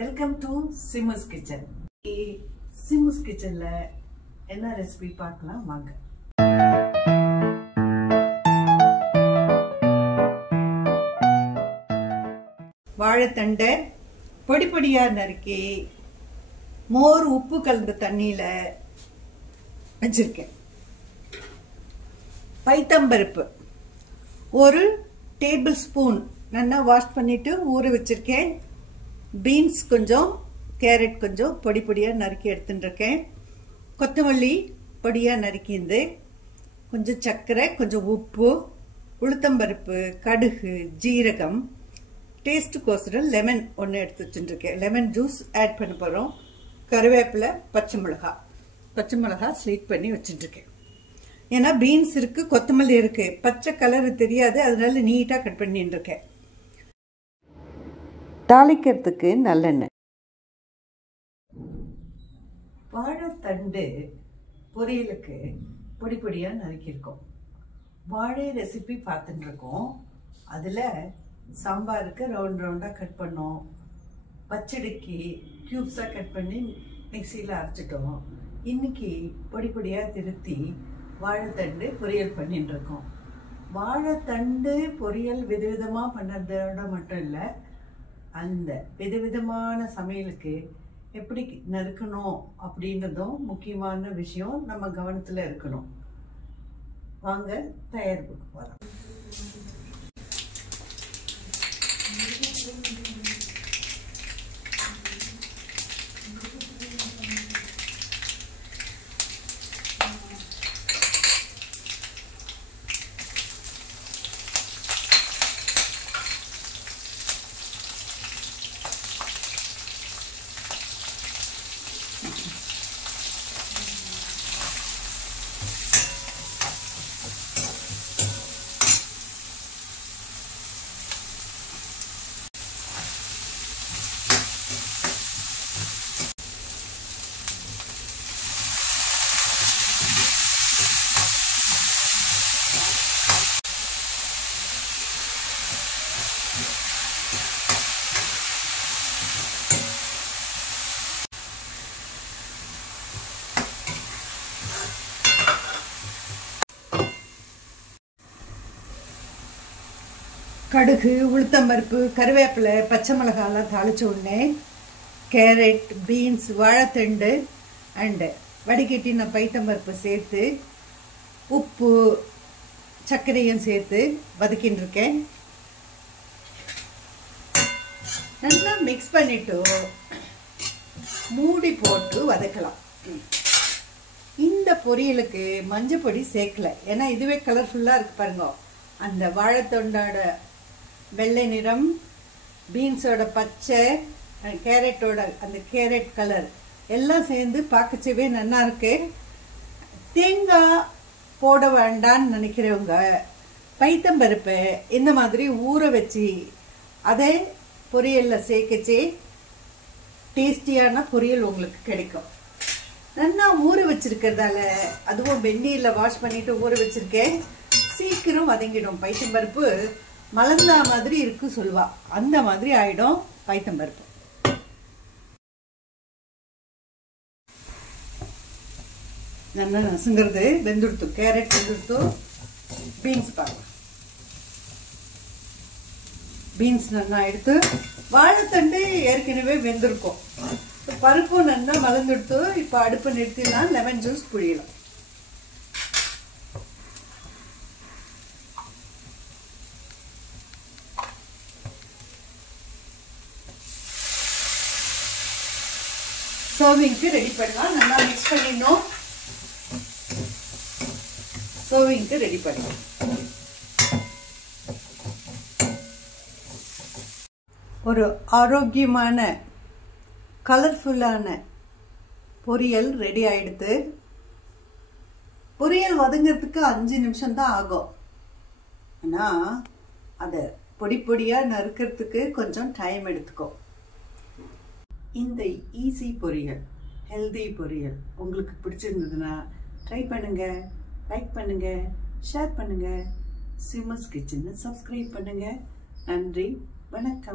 Welcome to Simmu's kitchen. Simmu's கிச்சன்ல என்ன recipe பார்க்கலாம் வாங்க. வாழைத்தண்டை பொடி பொடியா நறுக்கி மோர் உப்பு கலந்த தண்ணியில வச்சிருக்கேன். பைத்தம்பருப்பு ஒரு டேபிள் ஸ்பூன் நல்லா வாஷ் பண்ணிட்டு ஊற வச்சிருக்கேன். பீன்ஸ் கொஞ்சம், கேரட் கொஞ்சம் பொடி பொடியா நறுக்கி எடுத்துட்டு இருக்கேன். கொத்தமல்லி பொடியா நறுக்கிந்து, கொஞ்சம் சர்க்கரை, கொஞ்சம் உப்பு, உளுத்தம்பருப்பு, கடுகு, ஜீரகம், டேஸ்ட்டுக்கோசரம் லெமன் ஒன்று எடுத்து வச்சுருக்கேன். லெமன் ஜூஸ் ஆட் பண்ண போகிறோம். கருவேப்பிலை, பச்சை மிளகாய் ஸ்லீட் பண்ணி வச்சுட்டுருக்கேன். ஏன்னா பீன்ஸ் இருக்கு, கொத்தமல்லி இருக்கு, பச்சை கலர் தெரியாது, அதனால நீட்டாக கட் பண்ணிட்டு இருக்கேன். தாளிக்கிறதுக்கு நல்லெண்ணெய். வாழைத்தண்டு பொரியலுக்கு பொடி பொடியா நறுக்கியிருக்கோம். வாழை ரெசிபி பார்த்துட்டு இருக்கோம். அதில் சாம்பாருக்கு ரவுண்ட் ரவுண்டாக கட் பண்ணோம். பச்சடிக்கு க்யூப்ஸாக கட் பண்ணி மிக்சியில் அரைச்சிட்டோம். இன்னைக்கு பொடி பொடியாக திருத்தி வாழைத்தண்டு பொரியல் பண்ணிட்டு இருக்கோம். வாழைத்தண்டு பொரியல் விதவிதமாக பண்ணுறதோட மட்டும் இல்லை, அந்த விதவிதமான சமையலுக்கு எப்படி நறுக்கணும் அப்படின்றதும் முக்கியமான விஷயம் நம்ம கவனத்தில் இருக்கணும். வாங்க தயாரிப்புக்கு போகலாம். கடுகு, உளுத்தம்பருப்பு, கருவேப்பிலை, பச்சை மிளகாலாம் தாளிச்ச உடனே கேரட், பீன்ஸ், வாழைத்தண்டு அண்டு வடிகட்டின பைத்தம்பருப்பு சேர்த்து உப்பு சர்க்கரையும் சேர்த்து வதக்கின்னு இருக்கேன். நல்லா மிக்ஸ் பண்ணிட்டு மூடி போட்டு வதக்கலாம். இந்த பொரியலுக்கு மஞ்சள் பொடி சேர்க்கல, ஏன்னா இதுவே கலர்ஃபுல்லாக இருக்கு பாருங்க. அந்த வாழைத்தண்டோட வெள்ளை நிறம், பீன்ஸோட பச்சை, கேரட்டோட அந்த கேரட் கலர் எல்லாம் சேர்ந்து பார்க்கச்சவே நல்லா இருக்கு. தேங்காய் போட வேண்டான்னு நினைக்கிறவங்க பைத்தம்பருப்பை இந்த மாதிரி ஊற வச்சு அதை பொரியலில் சேர்க்கச்சே டேஸ்டியான பொரியல் உங்களுக்கு கிடைக்கும். நல்லா ஊற வச்சிருக்கிறதால, அதுவும் வெந்நீரில் வாஷ் பண்ணிட்டு ஊற வச்சிருக்கேன், சீக்கிரம் வதங்கிடும். பைத்தம்பருப்பு மலர்ந்தா மாதிரி இருக்கு சொல்லுவா, அந்த மாதிரி ஆயிடும் பைத்தம்பருப்பு. நல்லா நசுங்கிறது, வெந்துடுத்து, கேரட் வெந்துடுத்து. பீன்ஸ் பார்க்கலாம். பீன்ஸ் நல்லா எடுத்து, வாழைத்தண்டு ஏற்கனவே வெந்திருக்கும், பருப்பும் நல்லா மலர்ந்துடுத்து. இப்போ அடுப்பு நிறுத்திடலாம், லெமன் ஜூஸ் புழியலாம். சர்விங்க்கு ரெடி பண்ணலாம். நல்லா மிக்ஸ் பண்ணிடணும். சர்விங்க்கு ரெடி பண்ணலாம். ஒரு ஆரோக்கியமான கலர்ஃபுல்லான பொரியல் ரெடி ஆயிடுது. பொரியல் வதங்கிறதுக்கு 5 நிமிஷம் தான் ஆகும். ஆனால் அதை பொடி பொடியாக நறுக்கிறதுக்கு கொஞ்சம் டைம் எடுத்துக்கும். இந்த ஈஸி பொரியல், ஹெல்தி பொரியல் உங்களுக்கு பிடிச்சிருந்ததுன்னா ட்ரை பண்ணுங்க, லைக் பண்ணுங்க, ஷேர் பண்ணுங்க, சிம்முஸ் கிச்சனை சப்ஸ்கிரைப் பண்ணுங்க. நன்றி, வணக்கம்.